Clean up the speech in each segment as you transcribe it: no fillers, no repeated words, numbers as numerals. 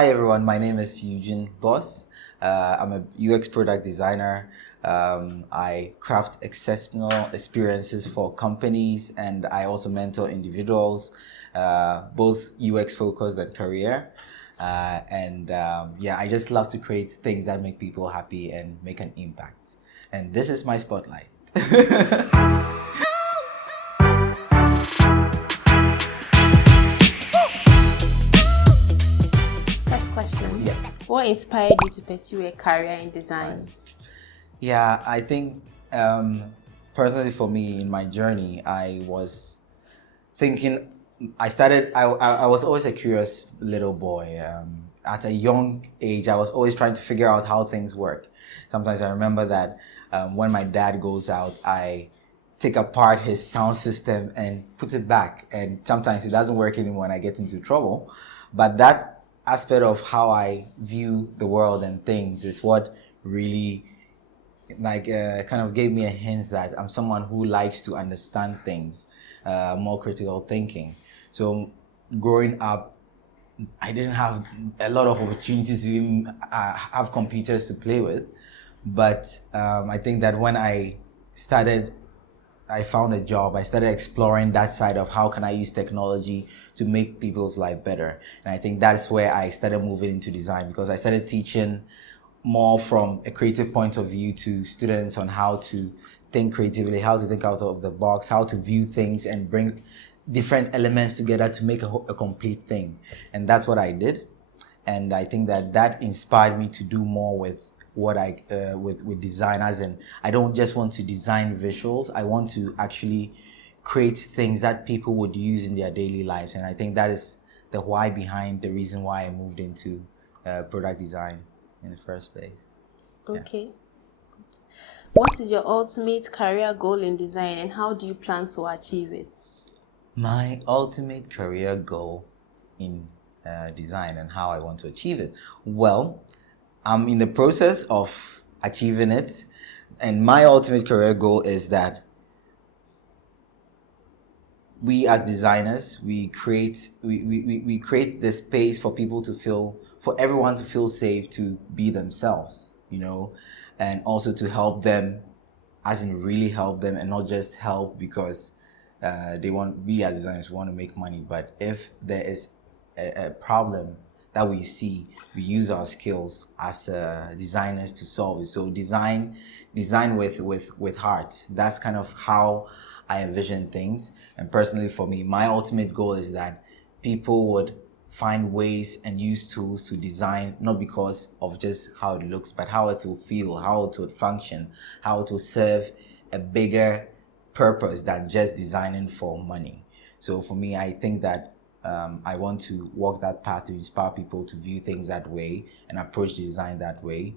Hi everyone, my name is Eugene Bos. I'm a UX product designer. I craft exceptional experiences for companies and I also mentor individuals, both UX focused and career. I just love to create things that make people happy and make an impact. And this is my spotlight. First question. Yeah. What inspired you to pursue a career in design? Yeah, I think personally for me in my journey, I was thinking, I was always a curious little boy. At a young age, I was always trying to figure out how things work. Sometimes I remember that when my dad goes out, I take apart his sound system and put it back. And sometimes it doesn't work anymore when I get into trouble. But that aspect of how I view the world and things is what really kind of gave me a hint that I'm someone who likes to understand things, more critical thinking. So growing up, I didn't have a lot of opportunities to even have computers to play with. But I think that when I found a job, I started exploring that side of how can I use technology to make people's life better. And I think that's where I started moving into design because I started teaching more from a creative point of view to students on how to think creatively, how to think out of the box, how to view things and bring different elements together to make a complete thing. And that's what I did. And I think that inspired me to do more with what with design, as in I don't just want to design visuals, I want to actually create things that people would use in their daily lives. And I think that is the why behind the reason why I moved into product design in the first place. Okay. What is your ultimate career goal in design and how do you plan to achieve it? My ultimate career goal in design and how I want to achieve it. Well, I'm in the process of achieving it, and my ultimate career goal is that we as designers we create the space for people to feel, for everyone to feel safe to be themselves, and also to help them, as in really help them, and not just help because we as designers want to make money. But if there is a problem that we see, we use our skills as designers to solve it. So design with heart. That's kind of how I envision things. And personally for me, my ultimate goal is that people would find ways and use tools to design, not because of just how it looks, but how it will feel, how it would function, how it will serve a bigger purpose than just designing for money. So for me, I think that I want to walk that path to inspire people to view things that way and approach the design that way.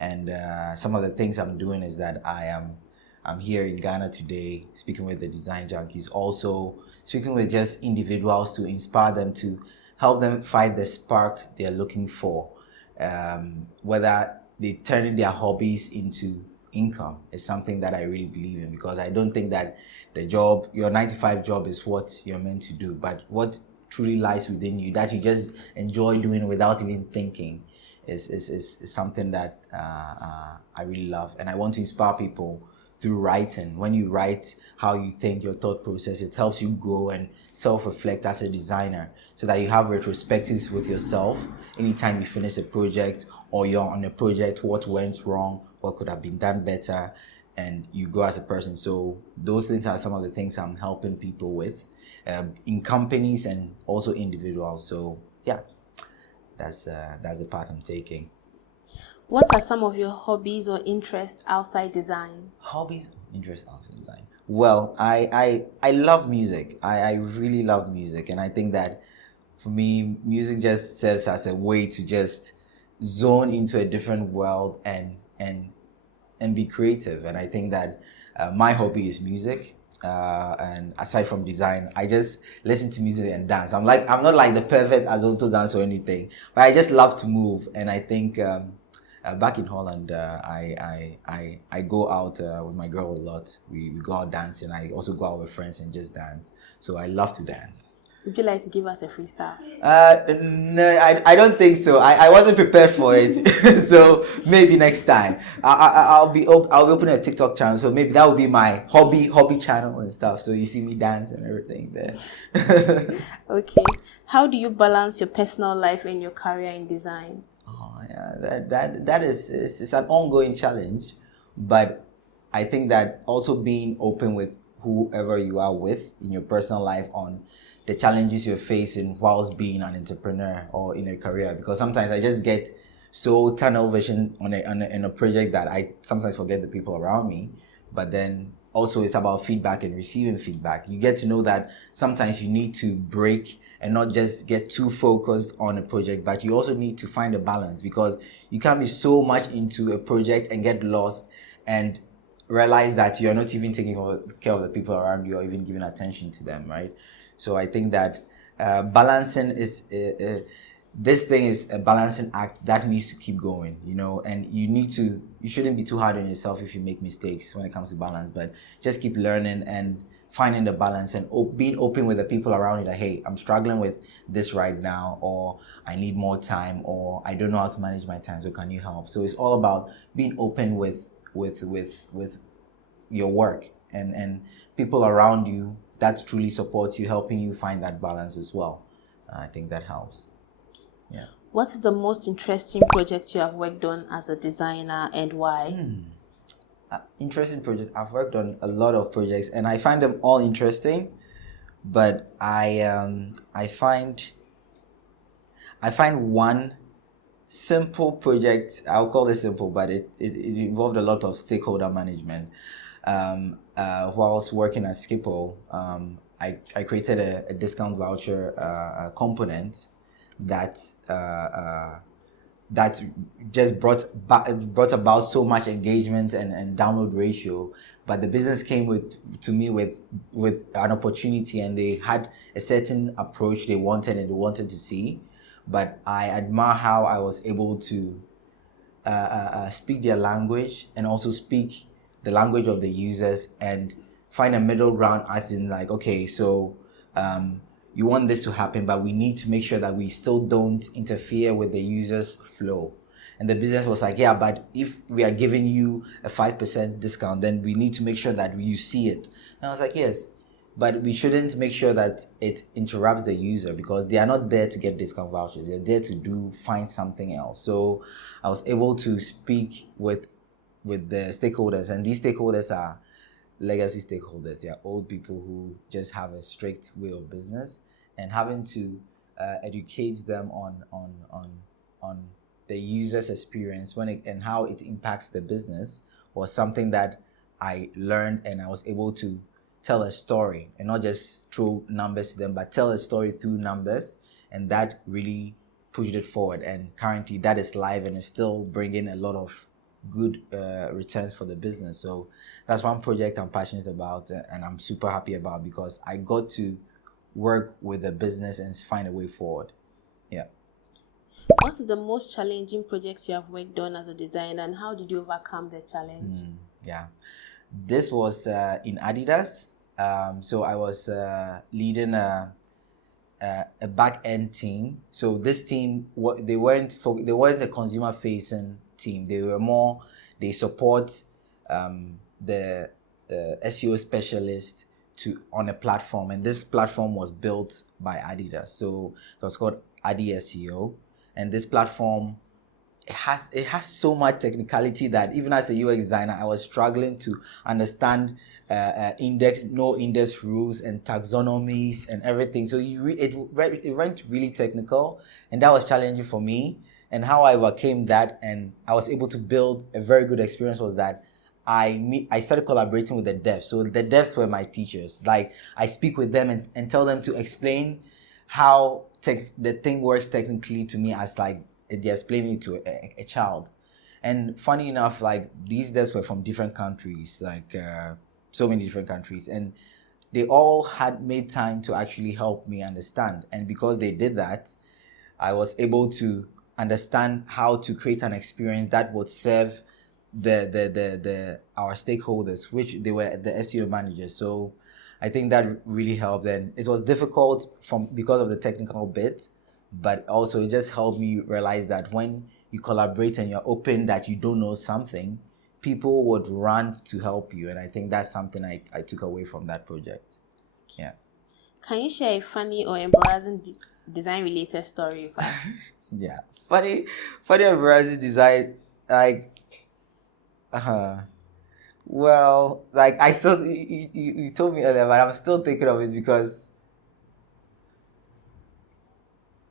And some of the things I'm doing is that I'm here in Ghana today speaking with the design junkies, also speaking with just individuals to inspire them, to help them find the spark they're looking for, whether they turning their hobbies into income is something that I really believe in, because I don't think that your 9 to 5 job is what you're meant to do, but what truly lies within you that you just enjoy doing without even thinking is something that I really love. And I want to inspire people through writing. When you write how you think, your thought process, it helps you grow and self-reflect as a designer, so that you have retrospectives with yourself anytime you finish a project or you're on a project, what went wrong, what could have been done better, and you grow as a person. So those things are some of the things I'm helping people with in companies and also individuals. So yeah, that's the path I'm taking. What are some of your hobbies or interests outside design? Hobbies, interests outside design. Well, I love music. I really love music, and I think that for me, music just serves as a way to just zone into a different world and be creative. And I think that my hobby is music. And aside from design, I just listen to music and dance. I'm not like the perfect Azonto dance or anything, but I just love to move. And I think back in Holland, I go out with my girl a lot. We go out dancing. I also go out with friends and just dance. So I love to dance. Would you like to give us a freestyle? No, I don't think so. I wasn't prepared for it, so maybe next time. I'll be opening a TikTok channel, so maybe that will be my hobby channel and stuff. So you see me dance and everything there. Okay. How do you balance your personal life and your career in design? Oh yeah, that is it's an ongoing challenge, but I think that also being open with whoever you are with in your personal life on the challenges you're facing whilst being an entrepreneur or in a career, because sometimes I just get so tunnel vision in a project that I sometimes forget the people around me, but then also it's about feedback and receiving feedback. You get to know that sometimes you need to break and not just get too focused on a project, but you also need to find a balance, because you can't be so much into a project and get lost and realize that you're not even taking care of the people around you or even giving attention to them, right? So I think that balancing is this thing is a balancing act that needs to keep going, and you shouldn't be too hard on yourself if you make mistakes when it comes to balance, but just keep learning and finding the balance and being open with the people around you that, hey, I'm struggling with this right now, or I need more time, or I don't know how to manage my time, so can you help? So it's all about being open with your work and people around you that truly supports you, helping you find that balance as well. I think that helps. Yeah. What is the most interesting project you have worked on as a designer, and why? Interesting projects. I've worked on a lot of projects and I find them all interesting, but I find one simple project. I'll call it simple, but it involved a lot of stakeholder management. Whilst working at Schiphol, I created a discount voucher component that that just brought about so much engagement and download ratio. But the business came to me with an opportunity, and they had a certain approach they wanted to see. But I admire how I was able to speak their language and also speak the language of the users and find a middle ground, as in like, okay, so you want this to happen, but we need to make sure that we still don't interfere with the user's flow. And the business was like, yeah, but if we are giving you a 5% discount, then we need to make sure that you see it. And I was like, yes, but we shouldn't make sure that it interrupts the user, because they are not there to get discount vouchers. They're there to find something else. So I was able to speak with the stakeholders, and these stakeholders are legacy stakeholders. They are old people who just have a strict way of business, and having to educate them on the user's experience and how it impacts the business was something that I learned, and I was able to tell a story and not just throw numbers to them, but tell a story through numbers, and that really pushed it forward. And currently that is live and is still bringing a lot of good returns for the business. So that's one project I'm passionate about, and I'm super happy about, because I got to work with the business and find a way forward. Yeah. What is the most challenging projects you have worked on as a designer, and how did you overcome the challenge? Yeah, this was in Adidas. So I was leading a back end team. So this team, they weren't a consumer facing team. They support the SEO specialist on a platform, and this platform was built by Adidas. So it was called Adi SEO, and this platform, it has so much technicality that even as a UX designer, I was struggling to understand no index rules and taxonomies and everything. So it went really technical, and that was challenging for me. And how I overcame that, and I was able to build a very good experience, was that I started collaborating with the devs. So the devs were my teachers. Like, I speak with them and tell them to explain how the thing works technically to me, as like they're explaining it to a child. And funny enough, like, these devs were from different countries, like so many different countries, and they all had made time to actually help me understand. And because they did that, I was able to understand how to create an experience that would serve our stakeholders, which they were the SEO managers. So I think that really helped. And it was difficult because of the technical bit, but also it just helped me realize that when you collaborate and you're open that you don't know something, people would run to help you. And I think that's something I took away from that project. Yeah. Can you share a funny or embarrassing design related story with us? Yeah. Funny embarrassing design, like, well, like I still, you told me earlier, but I'm still thinking of it because,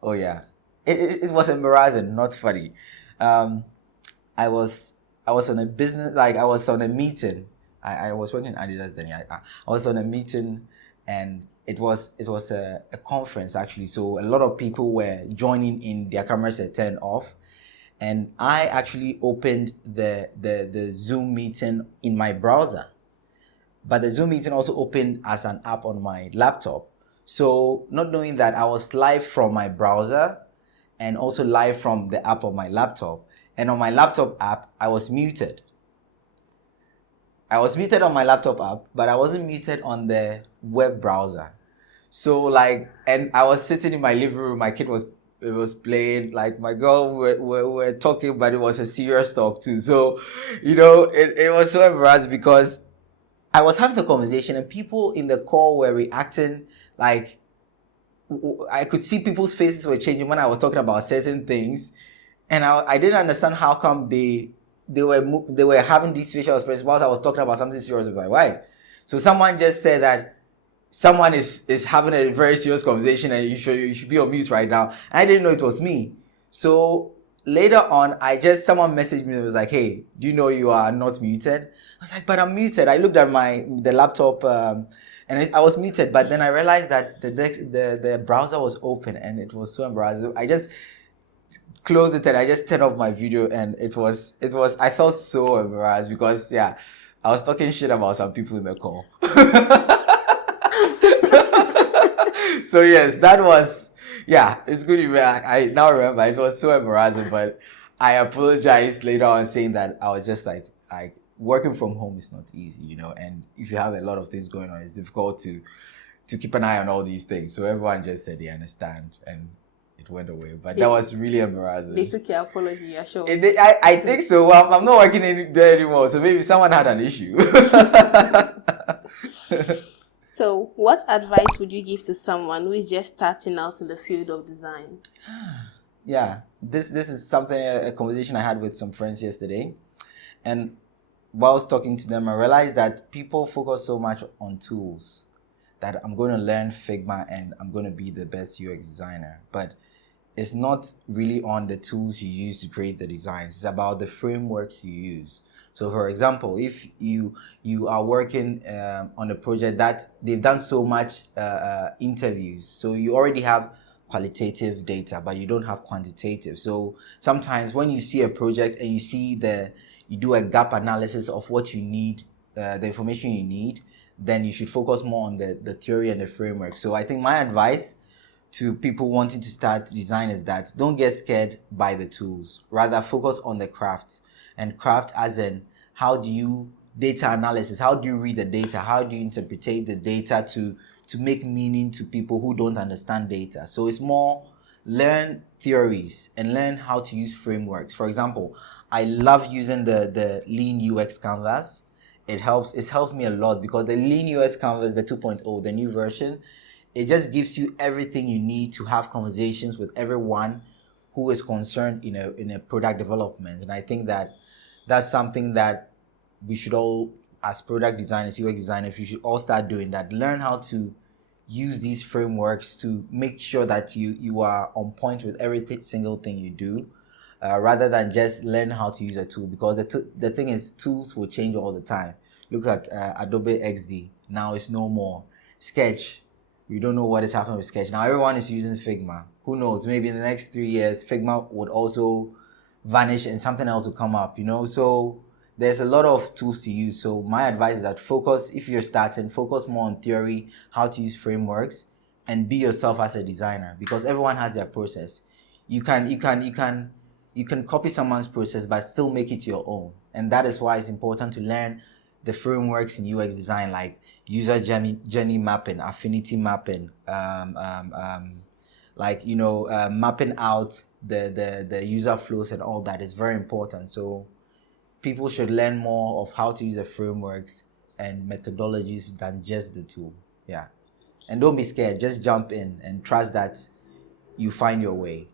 oh yeah, it was embarrassing, not funny. Um, I was on a business, like I was on a meeting. I was working in Adidas then. Yeah, I was on a meeting, and it was a conference actually. So a lot of people were joining in. Their cameras were turned off, and I actually opened the Zoom meeting in my browser. But the Zoom meeting also opened as an app on my laptop. So not knowing that I was live from my browser and also live from the app on my laptop. And on my laptop app, I was muted. I was muted on my laptop app, but I wasn't muted on the web browser. So like, and I was sitting in my living room, my kid was playing, like my girl were talking, but it was a serious talk too. So, it was so embarrassing because I was having the conversation and people in the call were reacting like I could see people's faces were changing when I was talking about certain things, and I didn't understand how come they were having these facial expressions whilst I was talking about something serious with my wife. So someone just said that someone is having a very serious conversation and you should be on mute right now. And I didn't know it was me. So later on, someone messaged me and was like, "Hey, do you know you are not muted?" I was like, "But I'm muted." I looked at the laptop and I was muted. But then I realized that the browser was open and it was so embarrassing. I just closed it and I just turned off my video, and it was I felt so embarrassed because yeah, I was talking shit about some people in the call. So yes, that was, yeah, it's good. I now remember it was so embarrassing, but I apologized later on saying that I was just like working from home is not easy, and if you have a lot of things going on, it's difficult to keep an eye on all these things. So everyone just said they understand and it went away. But that was really embarrassing. They took your apology, you're sure? I think so. I'm not working there anymore, so maybe someone had an issue. So, what advice would you give to someone who is just starting out in the field of design? Yeah, this is something, a conversation I had with some friends yesterday. And whilst talking to them, I realized that people focus so much on tools that I'm going to learn Figma and I'm going to be the best UX designer. But it's not really on the tools you use to create the designs. It's about the frameworks you use. So for example, if you are working on a project that they've done so much interviews, so you already have qualitative data, but you don't have quantitative. So sometimes when you see a project and you do a gap analysis of what you need, the information you need, then you should focus more on the theory and the framework. So I think my advice to people wanting to start design is that don't get scared by the tools. Rather focus on the craft. And craft as in, how do you data analysis? How do you read the data? How do you interpret the data to make meaning to people who don't understand data? So it's more learn theories and learn how to use frameworks. For example, I love using the Lean UX canvas. It's helped me a lot because the Lean UX canvas, the 2.0, the new version, it just gives you everything you need to have conversations with everyone who is concerned in a product development. And I think that that's something that we should all, as product designers, UX designers, we should all start doing that. Learn how to use these frameworks to make sure that you are on point with every single thing you do, rather than just learn how to use a tool. Because the thing is, tools will change all the time. Look at Adobe XD. Now it's no more. Sketch. We don't know what is happening with Sketch. Now everyone is using Figma. Who knows? Maybe in the next 3 years, Figma would also vanish and something else will come up, So there's a lot of tools to use. So my advice is that if you're starting, focus more on theory, how to use frameworks, and be yourself as a designer, because everyone has their process. You can copy someone's process, but still make it your own. And that is why it's important to learn the frameworks in UX design, like user journey mapping, affinity mapping, like, mapping out the user flows and all that is very important. So people should learn more of how to use the frameworks and methodologies than just the tool. Yeah. And don't be scared. Just jump in and trust that you find your way.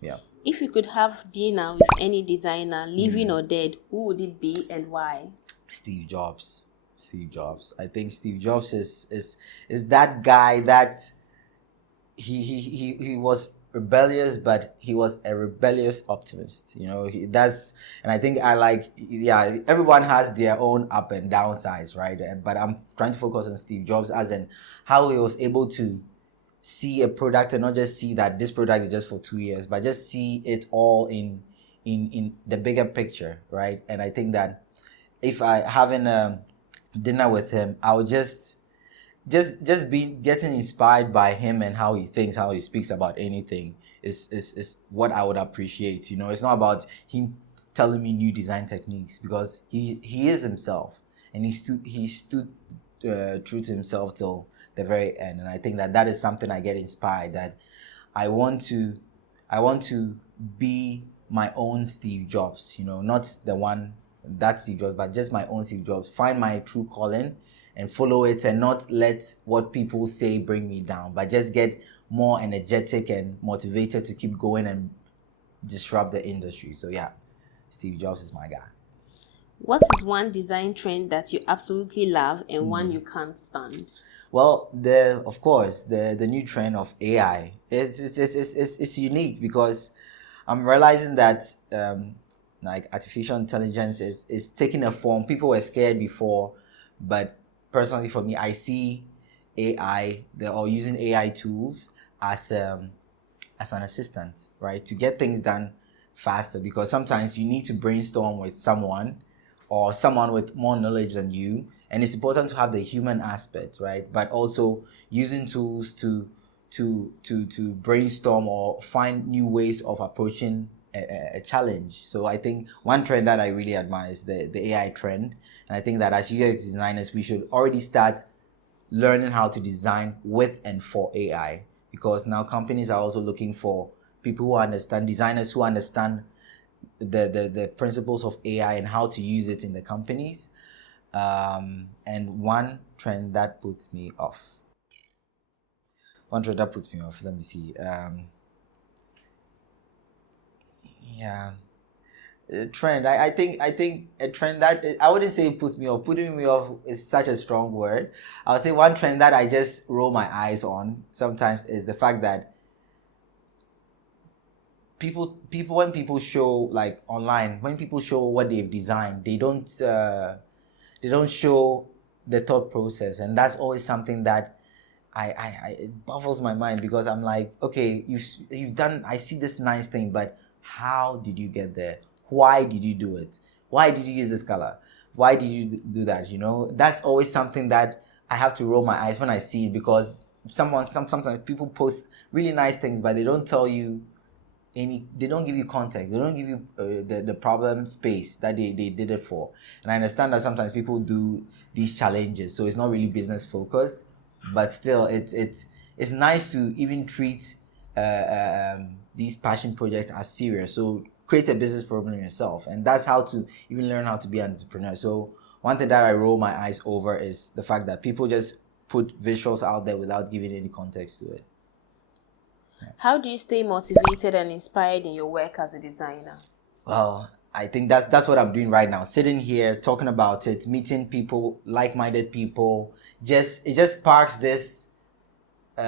Yeah. If you could have dinner with any designer, living or dead, who would it be and why? Steve Jobs. Steve Jobs. I think Steve Jobs is that guy that he was rebellious, but he was a rebellious optimist. And I think everyone has their own up and down sides, right? But I'm trying to focus on Steve Jobs as in how he was able to see a product and not just see that this product is just for 2 years, but just see it all in the bigger picture, right? And I think that if I having a dinner with him, I would just be getting inspired by him and how he thinks, how he speaks about anything is what I would appreciate. It's not about him telling me new design techniques, because he is himself, and he stood true to himself till the very end. And I think that is something I get inspired, that I want to be my own Steve Jobs, not the one that Steve Jobs, but just my own Steve Jobs. Find my true calling and follow it, and not let what people say bring me down, but just get more energetic and motivated to keep going and disrupt the industry. So yeah, Steve Jobs is my guy. What is one design trend that you absolutely love and one you can't stand? Well, of course, the new trend of AI. It's unique, because I'm realizing that like artificial intelligence is taking a form. People were scared before, but personally for me, I see AI, or using AI tools as an assistant, right? To get things done faster, because sometimes you need to brainstorm with someone, or someone with more knowledge than you, and it's important to have the human aspect, right? But also using tools to brainstorm or find new ways of approaching a challenge. So I think one trend that I really admire is the AI trend, and I think that as UX designers, we should already start learning how to design with and for AI, because now companies are also looking for people who understand, designers who understand the principles of AI and how to use it in the companies. And one trend that puts me off, let me see. Yeah, a trend. I think a trend that I wouldn't say it puts me off. Putting me off is such a strong word. I would say one trend that I just roll my eyes on sometimes is the fact that people when people show, like online, when people show what they've designed, they don't show the thought process, and that's always something that it baffles my mind, because I'm like, okay, you've done, I see this nice thing, but how did you get there? Why did you do it? Why did you use this color? Why did you do that? That's always something that I have to roll my eyes when I see it, because sometimes people post really nice things, but they don't tell you they don't give you context. They don't give you the problem space that they did it for. And I understand that sometimes people do these challenges, so it's not really business focused, but still it's nice to even treat these passion projects as serious. So create a business problem yourself, and that's how to even learn how to be an entrepreneur. So one thing that I roll my eyes over is the fact that people just put visuals out there without giving any context to it. How do you stay motivated and inspired in your work as a designer? Well, I think that's what I'm doing right now. Sitting here, talking about it, meeting people, like-minded people. It just sparks this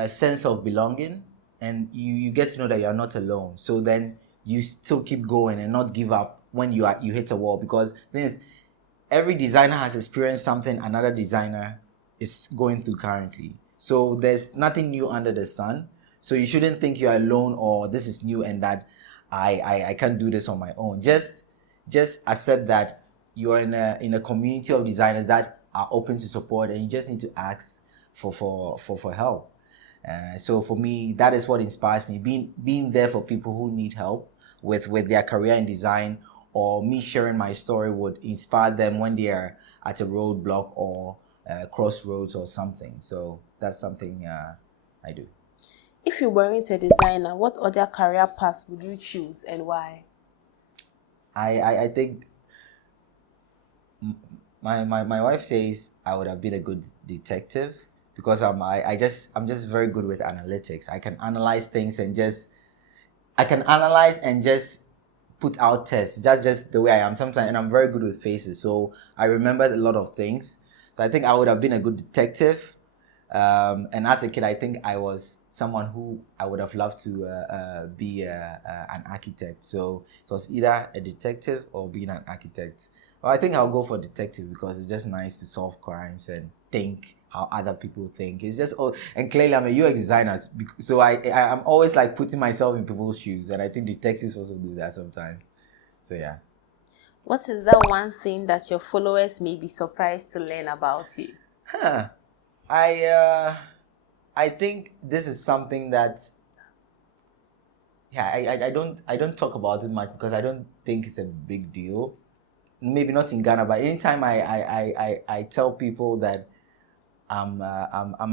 sense of belonging, and you get to know that you're not alone. So then you still keep going and not give up when you hit a wall, because the thing is, every designer has experienced something another designer is going through currently. So there's nothing new under the sun. So you shouldn't think you're alone, or this is new and that I can't do this on my own. Just accept that you're in a community of designers that are open to support, and you just need to ask for help. So for me, that is what inspires me, being there for people who need help with their career in design, or me sharing my story would inspire them when they are at a roadblock or crossroads or something. So that's something I do. If you weren't a designer, what other career path would you choose and why? I think my wife says I would have been a good detective because I'm just very good with analytics. I can analyze things and just put out tests. That's just the way I am sometimes, and I'm very good with faces. So I remembered a lot of things. So I think I would have been a good detective. And as a kid, I think I was someone who I would have loved to be an architect. So it was either a detective or being an architect. Well, I think I'll go for detective because it's just nice to solve crimes and think how other people think. It's just all, and clearly I'm a UX designer, so I'm always like putting myself in people's shoes, and I think detectives also do that sometimes. So yeah. What is that one thing that your followers may be surprised to learn about you? I think this is something that I don't talk about it much because I don't think it's a big deal. Maybe not in Ghana, but anytime I tell people that I'm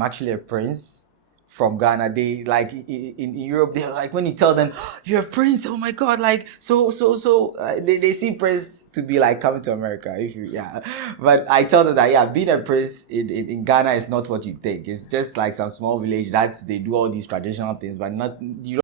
actually a prince from Ghana, they like in Europe, they're like, when you tell them, "Oh, you're a prince, oh my god," like they see prince to be like coming to America, if you, yeah. But I tell them that, yeah, being a prince in Ghana is not what you think. It's just like some small village that they do all these traditional things, but not, you